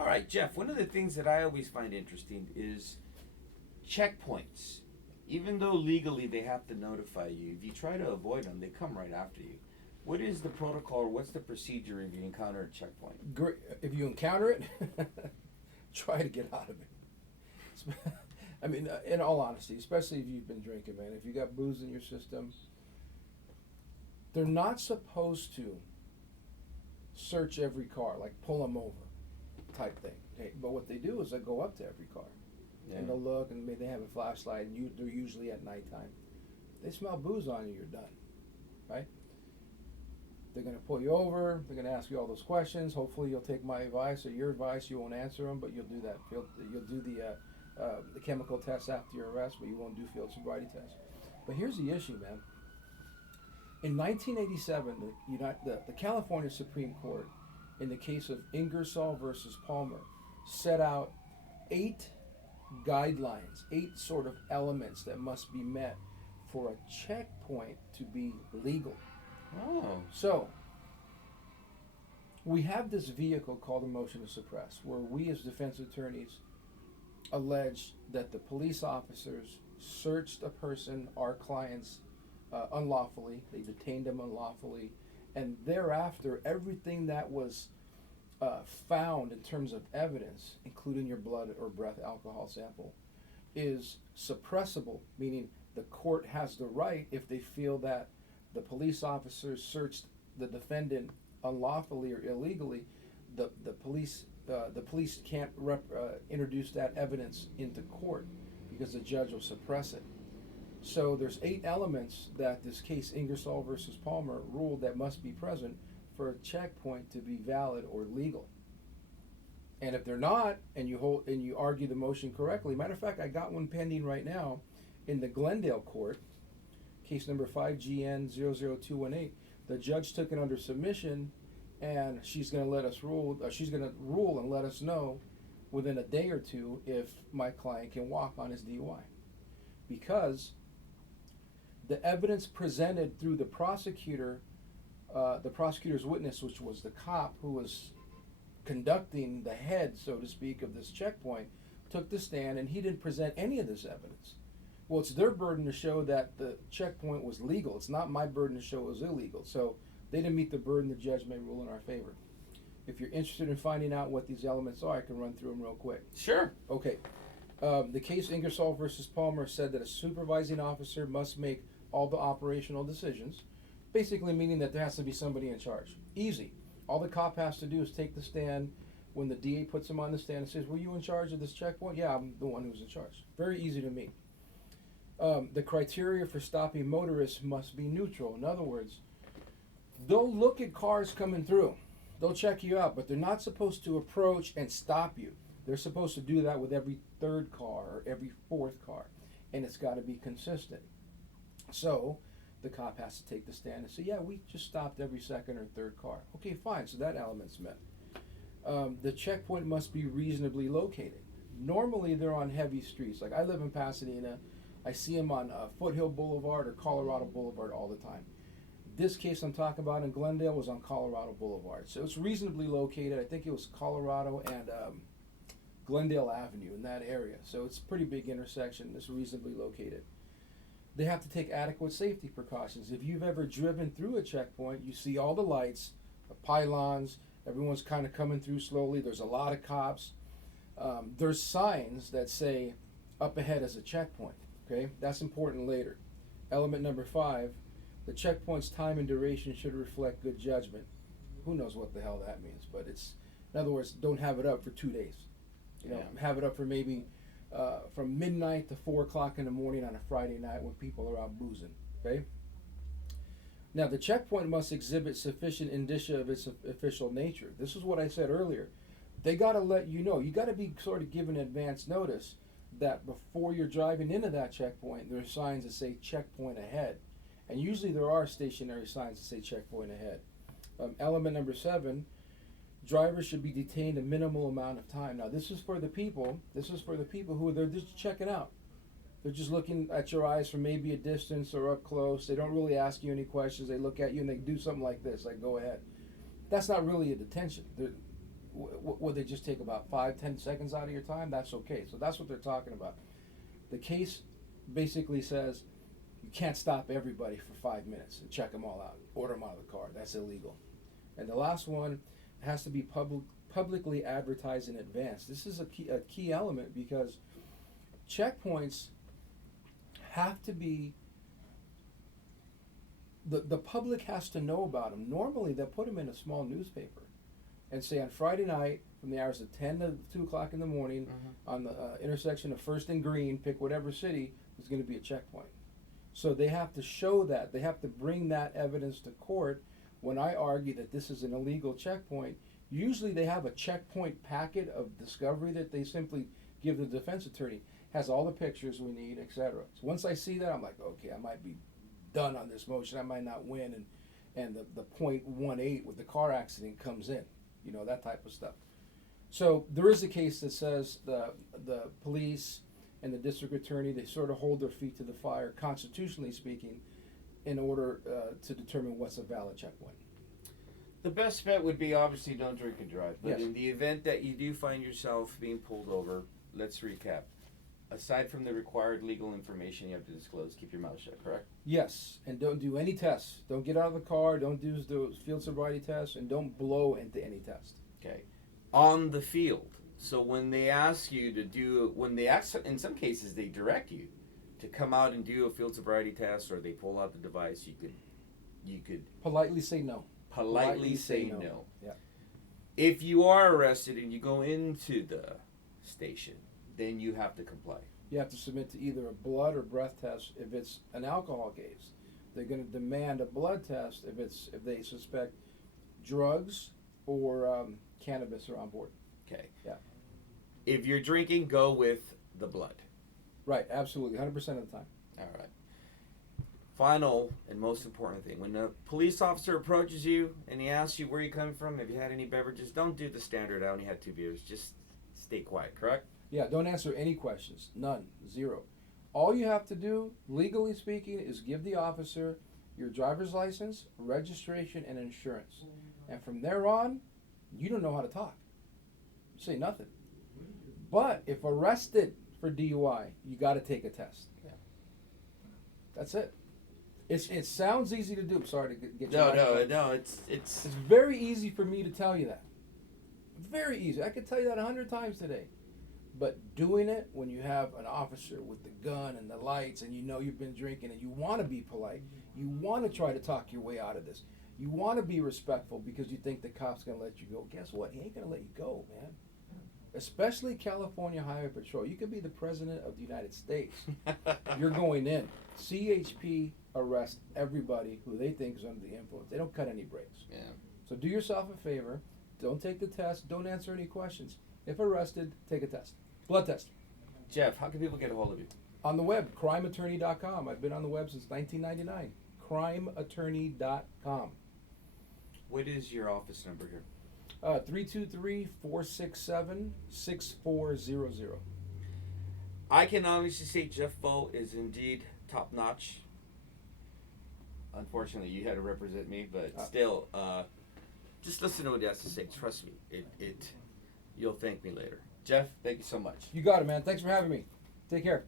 All right, Jeff, one of the things that I always find interesting is checkpoints. Even though legally they have to notify you, if you try to avoid them, they come right after you. What is the protocol or what's the procedure if you encounter a checkpoint? Great. If you encounter it, try to get out of it. I mean, in all honesty, especially if you've been drinking, man, if you got booze in your system, they're not supposed to search every car, like pull them over type thing. Okay? But what they do is they go up to every car. Yeah. And they'll look, and maybe they have a flashlight, and they're usually at nighttime. They smell booze on you, you're done, right? They're going to pull you over. They're going to ask you all those questions. Hopefully, you'll take my advice or your advice. You won't answer them, but you'll do that. You'll do the chemical test after your arrest, but you won't do field sobriety tests. But here's the issue, man. In 1987, the California Supreme Court, in the case of Ingersoll versus Palmer, set out 8 guidelines, 8 sort of elements that must be met for a checkpoint to be legal. Oh. So, we have this vehicle called a motion to suppress, where we as defense attorneys allege that the police officers searched a person, our clients, unlawfully. They detained them unlawfully. And thereafter, everything that was found in terms of evidence, including your blood or breath alcohol sample, is suppressible, meaning the court has the right, if they feel that the police officers searched the defendant unlawfully or illegally, the police can't introduce that evidence into court because the judge will suppress it. So there's 8 elements that this case Ingersoll versus Palmer ruled that must be present for a checkpoint to be valid or legal. And if they're not, and you argue the motion correctly, matter of fact, I got one pending right now in the Glendale court, case number 5GN00218. The judge took it under submission, and she's going to let us rule. She's going to rule and let us know within a day or two if my client can walk on his DUI, because the evidence presented through the prosecutor's witness, which was the cop who was conducting the head, so to speak, of this checkpoint, took the stand, and he didn't present any of this evidence. Well, it's their burden to show that the checkpoint was legal. It's not my burden to show it was illegal. So they didn't meet the burden. The judge may rule in our favor. If you're interested in finding out what these elements are, I can run through them real quick. Sure. Okay. The case Ingersoll versus Palmer said that a supervising officer must make all the operational decisions, basically meaning that there has to be somebody in charge. Easy. All the cop has to do is take the stand when the DA puts him on the stand and says, were you in charge of this checkpoint? Yeah, I'm the one who's in charge. Very easy to meet. The criteria for stopping motorists must be neutral. In other words, they'll look at cars coming through. They'll check you out, but they're not supposed to approach and stop you. They're supposed to do that with every 3rd car or every 4th car, and it's got to be consistent. So the cop has to take the stand and say, yeah, we just stopped every 2nd or 3rd car. Okay, fine, so that element's met. The checkpoint must be reasonably located. Normally they're on heavy streets. Like I live in Pasadena. I see them on Foothill Boulevard or Colorado Boulevard all the time. This case I'm talking about in Glendale was on Colorado Boulevard. So it's reasonably located. I think it was Colorado and Glendale Avenue in that area. So it's a pretty big intersection. It's reasonably located. They have to take adequate safety precautions. If you've ever driven through a checkpoint, you see all the lights, the pylons, everyone's kind of coming through slowly. There's a lot of cops. There's signs that say up ahead is a checkpoint. Okay, that's important later. Element number 5, the checkpoint's time and duration should reflect good judgment. Who knows what the hell that means, but it's, in other words, don't have it up for 2 days. You know, have it up for maybe from midnight to 4 o'clock in the morning on a Friday night when people are out boozing. Okay. Now the checkpoint must exhibit sufficient indicia of its official nature. This is what I said earlier. They got to let you know. You got to be sort of given advance notice that before you're driving into that checkpoint, there are signs that say checkpoint ahead. And usually there are stationary signs that say checkpoint ahead. Element number 7, drivers should be detained a minimal amount of time. Now this is for the people who they're just checking out. They're just looking at your eyes from maybe a distance or up close. They don't really ask you any questions. They look at you and they do something like this, like go ahead. That's not really a detention. would they just take about 5-10 seconds out of your time? That's okay. So that's what they're talking about. The case basically says you can't stop everybody for 5 minutes and check them all out, order them out of the car. That's illegal. And the last one has to be publicly advertised in advance. This is a key element because checkpoints have to be, the public has to know about them. Normally they'll put them in a small newspaper and say on Friday night from the hours of 10 to 2 o'clock in the morning on the intersection of 1st and Green, pick whatever city, there's going to be a checkpoint. So they have to show that. They have to bring that evidence to court. When I argue that this is an illegal checkpoint, usually they have a checkpoint packet of discovery that they simply give the defense attorney. Has all the pictures we need, etc. So once I see that, I'm like, okay, I might be done on this motion. I might not win, and the .18 with the car accident comes in, that type of stuff. So there is a case that says the police and the district attorney, they sort of hold their feet to the fire, constitutionally speaking, in order to determine what's a valid checkpoint. The best bet would be obviously don't drink and drive. But Yes. in the event that you do find yourself being pulled over, let's recap. Aside from the required legal information you have to disclose, keep your mouth shut, correct? Yes, and don't do any tests. Don't get out of the car, don't do the field sobriety test, and don't blow into any test. Okay. On the field. So when they ask you to do, in some cases they direct you to come out and do a field sobriety test, or they pull out the device, you could Politely say no. politely say no. Yeah. If you are arrested and you go into the station, then you have to comply. You have to submit to either a blood or breath test. If it's an alcohol case, they're going to demand a blood test if they suspect drugs or cannabis are on board. Okay. Yeah. If you're drinking, go with the blood. Right, absolutely, 100% of the time. All right. Final and most important thing, when a police officer approaches you and he asks you where you're coming from, have you had any beverages, don't do the standard, I only had 2 beers. Just stay quiet, correct? Yeah, don't answer any questions. None. Zero. All you have to do, legally speaking, is give the officer your driver's license, registration, and insurance. And from there on, you don't know how to talk. Say nothing. But if arrested for DUI, you got to take a test. Yeah. That's it. It sounds easy to do. Sorry to get you. No. It's It's very easy for me to tell you that. Very easy. I could tell you that 100 times today. But doing it when you have an officer with the gun and the lights and you know you've been drinking and you want to be polite, you want to try to talk your way out of this. You want to be respectful because you think the cop's going to let you go. Guess what? He ain't going to let you go, man. Especially California Highway Patrol. You could be the president of the United States. You're going in. CHP arrests everybody who they think is under the influence. They don't cut any breaks. Yeah. So do yourself a favor. Don't take the test. Don't answer any questions. If arrested, take a test. Blood test. Jeff, how can people get a hold of you? On the web, crimeattorney.com. I've been on the web since 1999. Crimeattorney.com. What is your office number here? 323-467-6400. I can honestly say Jeff Voll is indeed top notch. Unfortunately, you had to represent me, but still, just listen to what he has to say. Trust me, you'll thank me later. Jeff, thank you so much. You got it, man. Thanks for having me. Take care.